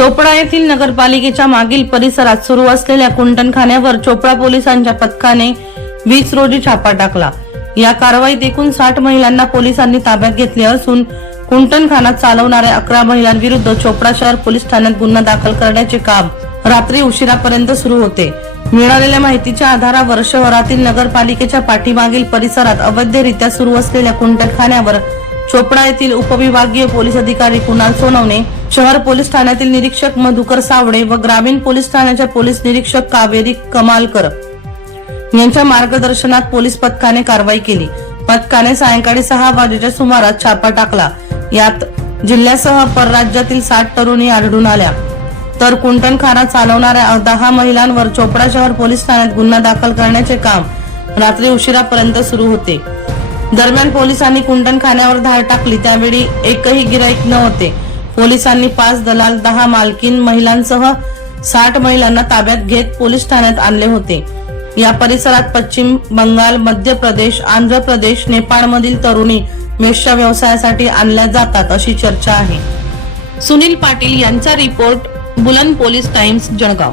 चोपडा येथील नगरपालिकेच्या मागील परिसरात सुरू असलेल्या कुंटनखान्यावर चोपडा पोलिसांच्या पथकाने वीस रोजी छापा टाकला. या कारवाईत एकूण साठ महिलांना पोलिसांनी ताब्यात घेतले असून कुंटनखाना चालवणाऱ्या अकरा महिलांविरुद्ध चोपडा शहर पोलीस ठाण्यात गुन्हा दाखल करण्याचे काम रात्री उशिरापर्यंत सुरू होते. मिळालेल्या माहितीच्या आधारावर शहरातील नगरपालिकेच्या पाठीमागील परिसरात अवैधरित्या सुरू असलेल्या कुंटणखान्यावर चोपडा येथील उपविभागीय पोलीस अधिकारी कुणाल सोनवणे शहर पोलीस ठाण्यातील निरीक्षक मधुकर सावडे व ग्रामीण पोलीस ठाण्याच्या पोलीस निरीक्षक कावेरी कमालकर यांच्या मार्गदर्शनात पोलीस पथकाने कारवाई केली. पथकाने सायंकाळी सहा वाजेच्या सुमारास छापा टाकला. यात जिल्ह्यासह परराज्यातील साठ तरुणी आढळून आल्या. तर कुंटणखाना चालवणाऱ्या दहा महिलांवर चोपडा शहर पोलीस ठाण्यात गुन्हा दाखल करण्याचे काम रात्री उशिरापर्यंत सुरू होते. दरम्यान पोलिसांनी कुंटणखान्यावर धाड टाकली. त्यावेळी एकही गिराईक नव्हते. पोलिसांनी पाच दलाल दहा मालकीन महिलांसह साठ महिलांना ताब्यात घेत पोलीस ठाण्यात आणले होते. या परिसरात पश्चिम बंगाल मध्य प्रदेश आंध्र प्रदेश नेपाळमधील तरुणी मेषच्या व्यवसायासाठी आणल्या जातात अशी चर्चा आहे. सुनील पाटील यांचा रिपोर्ट बुलंद पोलीस टाइम्स जळगाव.